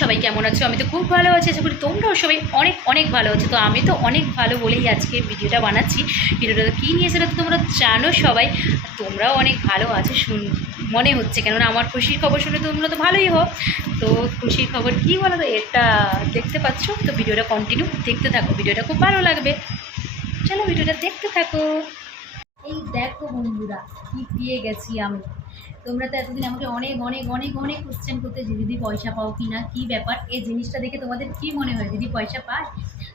সবাই কেমন আছো? আমি তো খুব ভালো আছি, আশা করি তোমরাও সবাই অনেক অনেক ভালো আছো। তো আমি তো অনেক ভালো বলেই আজকে ভিডিওটা বানাচ্ছি। ভিডিওটা কী নিয়ে সেটা তো তোমরা জানো সবাই, তোমরাও অনেক ভালো আছো মনে হচ্ছে, কেননা আমার খুশির খবর শুনে তোমরা তো ভালোই হো। তো খুশির খবর কী বলো তো, এটা দেখতে পাচ্ছ তো, ভিডিওটা কন্টিনিউ দেখতে থাকো, ভিডিওটা খুব ভালো লাগবে। চলো ভিডিওটা দেখতে থাকো। এই দেখো বন্ধুরা, কি পেয়ে গেছি আমি। তোমরা তো এতদিন আমাকে অনেক অনেক অনেক অনেক কোশ্চেন করতে যে দিদি পয়সা পাও কি না, কী ব্যাপার। এই জিনিসটা দেখে তোমাদের কি মনে হয়, দিদি পয়সা পায়?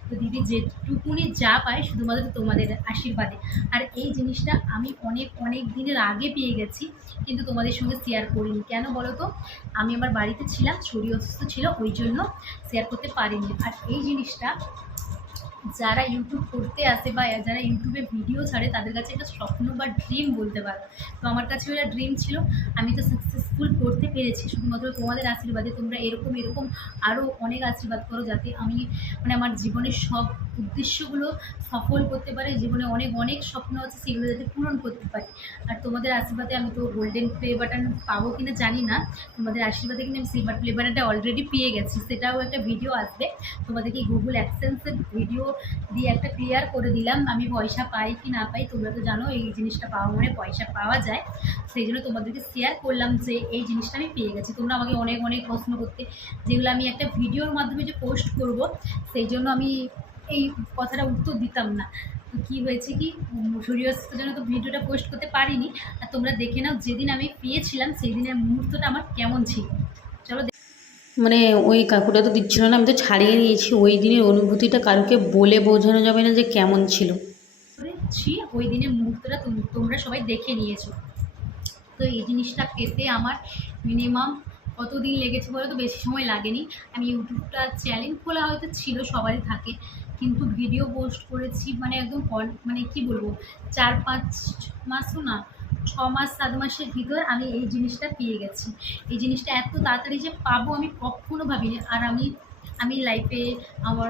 তো দিদি যেটুকুনি যা পায় শুধুমাত্র তোমাদের আশীর্বাদে। আর এই জিনিসটা আমি অনেক অনেক দিনের আগে পেয়ে গেছি, কিন্তু তোমাদের সঙ্গে শেয়ার করিনি। কেন বলো তো, আমি আমার বাড়িতে ছিলাম, শরীর অসুস্থ ছিল, ওই জন্য শেয়ার করতে পারিনি। আর এই জিনিসটা যারা ইউটিউব করতে আসে বা যারা ইউটিউবে ভিডিও ছাড়ে তাদের কাছে একটা স্বপ্ন বা ড্রিম বলতে পারো। তো আমার কাছে ওটা ড্রিম ছিল, আমি তো সাকসেসফুল করতে পেরেছি শুধুমাত্র তোমাদের আশীর্বাদে। তোমরা এরকম এরকম আরও অনেক আশীর্বাদ করো, যাতে আমি আমার জীবনের সব উদ্দেশ্যগুলো সফল করতে পারি। জীবনে অনেক অনেক স্বপ্ন আছে, সেগুলো যাতে পূরণ করতে পারি। আর তোমাদের আশীর্বাদে আমি তো গোল্ডেন প্লে বাটন পাবো কিনা জানি না, তোমাদের আশীর্বাদে কিন্তু আমি সিলভার প্লে বাটনটা অলরেডি পেয়ে গেছি। সেটাও একটা ভিডিও আসবে, তোমাদেরকে গুগল অ্যাডসেন্সের ভিডিও দিয়ে একটা ক্লিয়ার করে দিলাম আমি পয়সা পাই কি না পাই। তোমরা তো জানো এই জিনিসটা পাওয়া মানে পয়সা পাওয়া যায়, সেই জন্য তোমাদেরকে শেয়ার করলাম যে এই জিনিসটা আমি পেয়ে গেছি। তোমরা আমাকে অনেক অনেক প্রশ্ন করতে, যেগুলো আমি একটা ভিডিওর মাধ্যমে যে পোস্ট করব, সেই জন্য আমি এই কথাটা উত্তর দিতাম না। তো কী হয়েছে কি, শরীর অসুস্থের জন্য তো ভিডিওটা পোস্ট করতে পারিনি। আর তোমরা দেখে নাও যেদিন আমি পেয়েছিলাম সেই দিনের মুহূর্তটা আমার কেমন ছিল। চলো, মানে ওই কাকুটা তো দিচ্ছিল না, আমি তো ছাড়িয়ে নিয়েছি। ওই দিনের অনুভূতিটা কারোকে বলে বোঝানো যাবে না যে কেমন ছিল। ওই দিনের মুহূর্তটা তোমরা সবাই দেখে নিয়েছো। তো এই জিনিসটা পেতে আমার মিনিমাম কতদিন লেগেছে বলো তো? বেশি সময় লাগেনি। আমি ইউটিউবটা চ্যানেল খোলা হয়তো ছিল, সবারই থাকে, কিন্তু ভিডিও পোস্ট করেছি একদম কি বলবো, 4-5 মাসও না, 6 মাস 7 মাসের ভিতর আমি এই জিনিসটা পেয়ে গেছি। এই জিনিসটা এত তাড়াতাড়ি যে পাবো আমি কখনো ভাবিনি। আর আমি আমি লাইফে আমার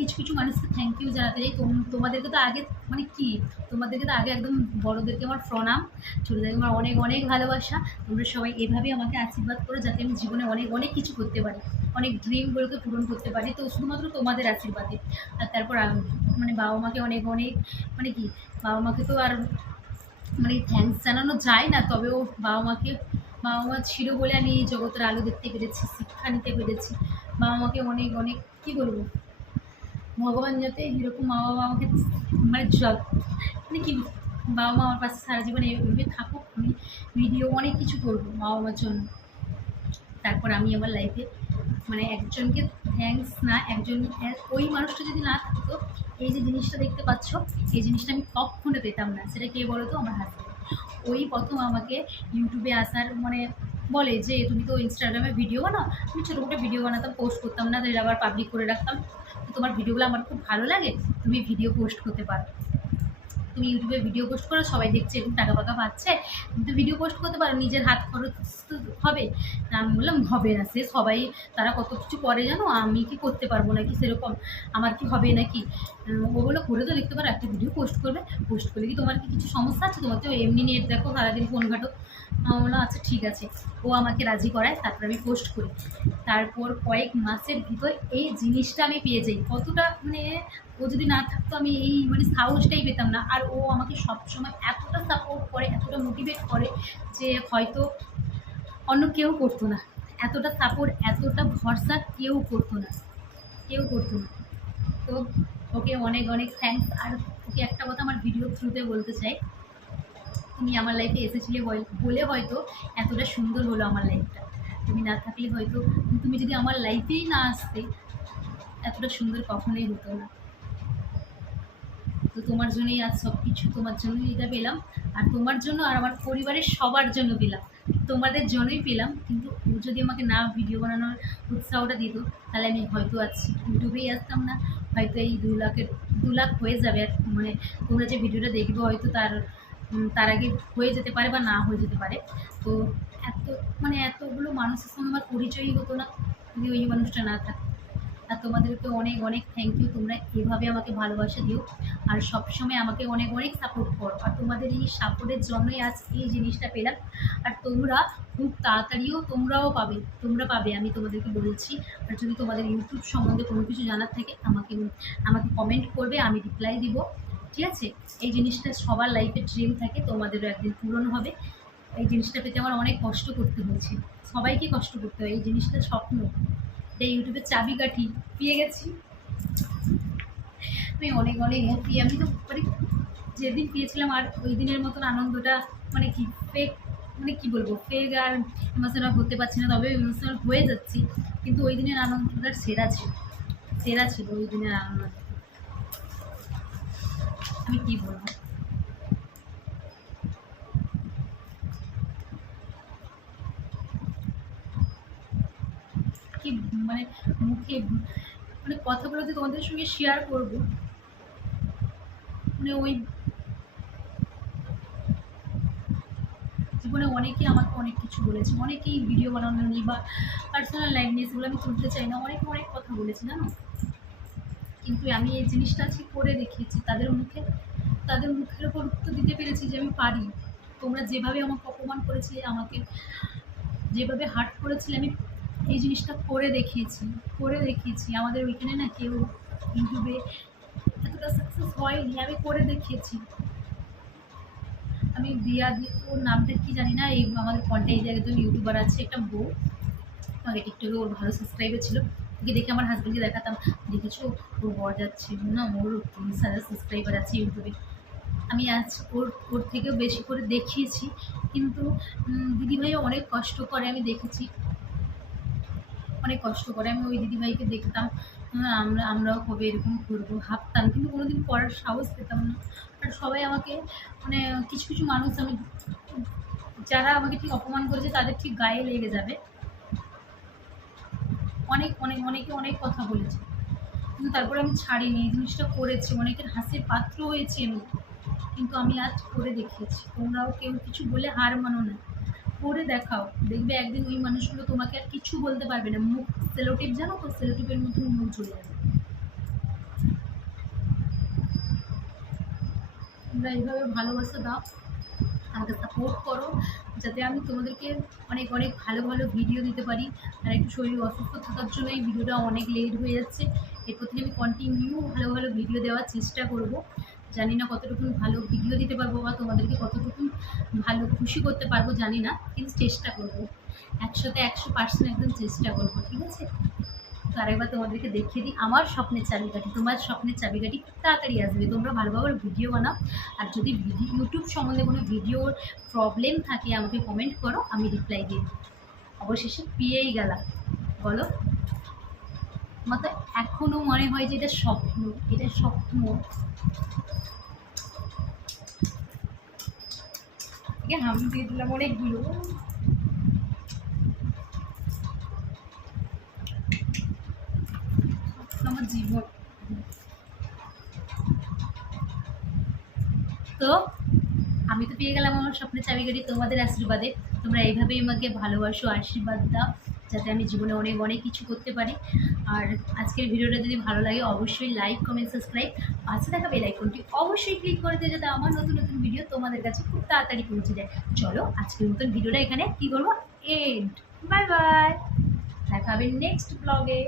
কিছু কিছু মানুষকে থ্যাংক ইউ জানাতে চাই। তোমাদেরকে তো আগে কি, তোমাদেরকে তো আগে একদম বড়োদেরকে আমার প্রণাম, ছোটোদেরকে আমার অনেক অনেক ভালোবাসা। তোমরা সবাই এভাবেই আমাকে আশীর্বাদ করো, যাতে আমি জীবনে অনেক অনেক কিছু করতে পারি, অনেক ড্রিমগুলোকে পূরণ করতে পারি। তো শুধুমাত্র তোমাদের আশীর্বাদে। আর তারপর বাবা মাকে অনেক অনেক কি, বাবা মাকে তো আর থ্যাঙ্কস জানানো যায় না, তবেও বাবা মা ছিল বলে আমি এই জগতের আলো দেখতে পেরেছি, শিক্ষা নিতে পেরেছি। বাবা মাকে অনেক অনেক কী বলবো, ভগবান যাতে এরকম মা বাবা আমাকে কি, বাবা মা আমার পাশে সারা জীবন এভাবে থাকুক। আমি ভিডিও অনেক কিছু করবো বাবা মার জন্য। তারপর আমি আমার লাইফে একজনকে থ্যাঙ্কস না, ওই মানুষটা যদি না থাকতো, এই যে জিনিসটা দেখতে পাচ্ছ, এই জিনিসটা আমি কখনো পেতাম না। সেটা কে বলো তো? আমার হাজব্যান্ড। ওই প্রথম আমাকে ইউটিউবে আসার বলে যে তুমি তো ইনস্টাগ্রামে ভিডিও বানাও। আমি ছোটো মোটো ভিডিও বানাতাম, পোস্ট করতাম না, তাই আবার পাবলিক করে রাখতাম। তো তোমার ভিডিওগুলো আমার খুব ভালো লাগে, তুমি ভিডিও পোস্ট করতে পারো, তুমি ইউটিউবে ভিডিও পোস্ট করো, সবাই দেখছে, এরকম টাকা পাকা পাচ্ছে, তুমি তো ভিডিও পোস্ট করতে পারো, নিজের হাত খরচ তো হবে। আমি বললাম হবে না, সে সবাই তারা কত কিছু করে জানো, আমি কি করতে পারবো নাকি সেরকম? আমার কি হবে নাকি? ও বললো করে তো দেখতে পারো, একটা ভিডিও পোস্ট করবে, পোস্ট করলে কি তোমার কি কিছু সমস্যা আছে? তোমার তো এমনি নেট দেখো, সারাদিন ফোন ঘাটো। আমি বললাম আচ্ছা ঠিক আছে। ও আমাকে রাজি করায়, তারপর আমি পোস্ট করি। তারপর কয়েক মাসের ভিতর এই জিনিসটা আমি পেয়ে যাই। কতটা ও যদি না থাকতো আমি এই সাহসটাই পেতাম না। আর ও আমাকে সবসময় এতটা সাপোর্ট করে, এতটা মোটিভেট করে, যে হয়তো অন্য কেউ করতো না। এতটা সাপোর্ট, এতটা ভরসা কেউ করতো না, কেউ করতো না। তো ওকে অনেক অনেক থ্যাঙ্কস। আর ওকে একটা কথা আমার ভিডিও থ্রুতে বলতে চাই, তুমি আমার লাইফে এসেছিলে বলে হয়তো এতটা সুন্দর হলো আমার লাইফটা। তুমি না থাকলে হয়তো, তুমি যদি আমার লাইফেই না আসতে, এতটা সুন্দর কখনোই হতো না। তো তোমার জন্যই আজ সব কিছু, তোমার জন্যই এটা পেলাম। আর তোমার জন্য আর আমার পরিবারের সবার জন্য পেলাম, তোমাদের জন্যই পেলাম। কিন্তু ও যদি আমাকে না ভিডিও বানানোর উৎসাহটা দিত, তাহলে আমি হয়তো আজ ইউটিউবেই আসতাম না। হয়তো এই 2 লাখ হয়ে যাবে, আর তোমরা যে ভিডিওটা দেখবে হয়তো তার আগে হয়ে যেতে পারে বা না হয়ে যেতে পারে। তো এত এতগুলো মানুষের সঙ্গে আমার পরিচয়ই হতো না যদি ওই মানুষটা না থাকতো। আর তোমাদেরকে অনেক অনেক থ্যাংক ইউ। তোমরা এভাবে আমাকে ভালোবাসা দিও আর সবসময় আমাকে অনেক অনেক সাপোর্ট করো। আর তোমাদের এই সাপোর্টের জন্যই আজ এই জিনিসটা পেলাম। আর তোমরা খুব তাড়াতাড়িও তোমরা পাবে, আমি তোমাদেরকে বলেছি। আর যদি তোমাদের ইউটিউব সম্বন্ধে কোনো কিছু জানার থাকে আমাকে কমেন্ট করবে, আমি রিপ্লাই দিব, ঠিক আছে? এই জিনিসটা সবার লাইফে ড্রিম থাকে, তোমাদেরও একদিন পূরণ হবে। এই জিনিসটা পেতে আমার অনেক কষ্ট করতে হয়েছে, সবাইকে কষ্ট করতে হয়। এই জিনিসটা স্বপ্ন, এটা ইউটিউবের চাবিকাঠি পেয়ে গেছি। আমি অনেক অনেক হ্যাপি। আমি তো মানে যেদিন পেয়েছিলাম আর ওই দিনের মতন আনন্দটা মানে কি ফেক, মানে কী বলবো, ফেক আর ইমোশনাল হতে পারছি না, তবে ইমোশনাল হয়ে যাচ্ছি। কিন্তু ওই দিনের আনন্দটা সেরা ছিল ওই দিনের আনন্দ। আমি কী বলবো, কি মানে মুখে মানে কথাগুলো যে তোমাদের সঙ্গে শেয়ার করবো, মানে ওই জীবনে অনেকেই আমাকে অনেক কিছু বলেছে, অনেকেই ভিডিও বানানো নিয়ে বা পার্সোনাল লাইফ নিয়ে, সেগুলো আমি তুলতে চাই না, অনেক অনেক কথা বলেছি জানো। কিন্তু আমি এই জিনিসটা আজকে করে দেখিয়েছি, তাদের মুখের ওপর উত্তর দিতে পেরেছি যে আমি পারি। তোমরা যেভাবে আমাকে অপমান করেছিলে, আমাকে যেভাবে হার্ট করেছিলে, আমি এই জিনিসটা করে দেখিয়েছি। আমাদের ওইখানে না কেউ ইউটিউবে এতটা সাকসেস হয়নি, আমি করে দেখিয়েছি। আমি ওর নামটা কি জানি না, এই আমাদের কন্টেন্ট একজন ইউটিউবার আছে, একটা বউ, আগে টিকটকে ওর ভালো সাবস্ক্রাইবার ছিল, ওকে দেখে আমার হাজব্যান্ডকে দেখাতাম, দেখেছো ওর বর যাচ্ছে না, ওর 30,000 সাবস্ক্রাইবার আছে ইউটিউবে। আমি আজ ওর থেকেও বেশি করে দেখিয়েছি। কিন্তু দিদিভাইও অনেক কষ্ট করে, আমি দেখেছি অনেক কষ্ট করে। আমি ওই দিদিভাইকে দেখতাম, আমরাও কবে এরকম করবো ভাবতাম, কিন্তু কোনোদিন করার সাহস পেতাম না। আর সবাই আমাকে মানে কিছু কিছু মানুষ, আমি যারা আমাকে ঠিক অপমান করেছে তাদের ঠিক গায়ে লেগে যাবে, অনেকে অনেক কথা বলেছে, কিন্তু তারপরে আমি ছাড়িনি, এই জিনিসটা করেছি, অনেকের হাসির পাত্র হয়েছি আমি, কিন্তু আমি আজ করে দেখিয়েছি। তোমরাও কেউ কিছু বলে হার মানো না, করে দেখাও, দেখবে একদিন ওই মানুষগুলো তোমাকে আর কিছু বলতে পারবে না। মুখ সেলোটিপ, জানো তো, সেলোটিপের মতন মুখ চলে যাবে। তোমরা এইভাবে ভালোবাসা দাও, আমাকে সাপোর্ট করো, যাতে আমি তোমাদেরকে অনেক অনেক ভালো ভালো ভিডিও দিতে পারি। আর একটু শরীর অসুস্থ থাকার জন্য এই ভিডিওটা অনেক লেট হয়ে যাচ্ছে। এরপর থেকে আমি কন্টিনিউ ভালো ভালো ভিডিও দেওয়ার চেষ্টা করব। জানি না কতটুকু ভালো ভিডিও দিতে পারবো বা তোমাদেরকে কতটুকু ভালো খুশি করতে পারবো জানি না, কিন্তু চেষ্টা করব, 100% একদম চেষ্টা করব, ঠিক আছে? তো আরেকবার তোমাদেরকে দেখিয়ে দিই আমার স্বপ্নের চাবিকাঠি। তোমার স্বপ্নের চাবিকাঠি খুব তাড়াতাড়ি আসবে, তোমরা ভালোভাবে ভিডিও বানাও। আর যদি ইউটিউব সম্বন্ধে কোনো ভিডিওর প্রবলেম থাকে আমাকে কমেন্ট করো, আমি রিপ্লাই দিই। অবশেষে পেয়েই গেলাম, বলো। আমার তো এখনও মনে হয় যে এটা স্বপ্ন। আমি দিয়ে দিলাম অনেকগুলো। আমার জীবন। তো আমি তো পেয়ে গেলাম আমার স্বপ্নের চাবিকাঠি তোমাদের আশীর্বাদে। তোমরা এইভাবেই আমাকে ভালোবাসো, আশীর্বাদ দাও, যাতে আমি জীবনে অনেক অনেক কিছু করতে পারি। আর আজকের ভিডিওটা যদি ভালো লাগে অবশ্যই লাইক, কমেন্ট, সাবস্ক্রাইব, পাশে থাকা বেল আইকনটি অবশ্যই ক্লিক করে দিও, যাতে আমার নতুন নতুন ভিডিও তোমাদের কাছে খুব তাড়াতাড়ি পৌঁছে যায়। চলো আজকের মতন ভিডিওটা এখানে কী করবো, এন্ড। বাই বাই, দেখা হবে নেক্সট ব্লগে।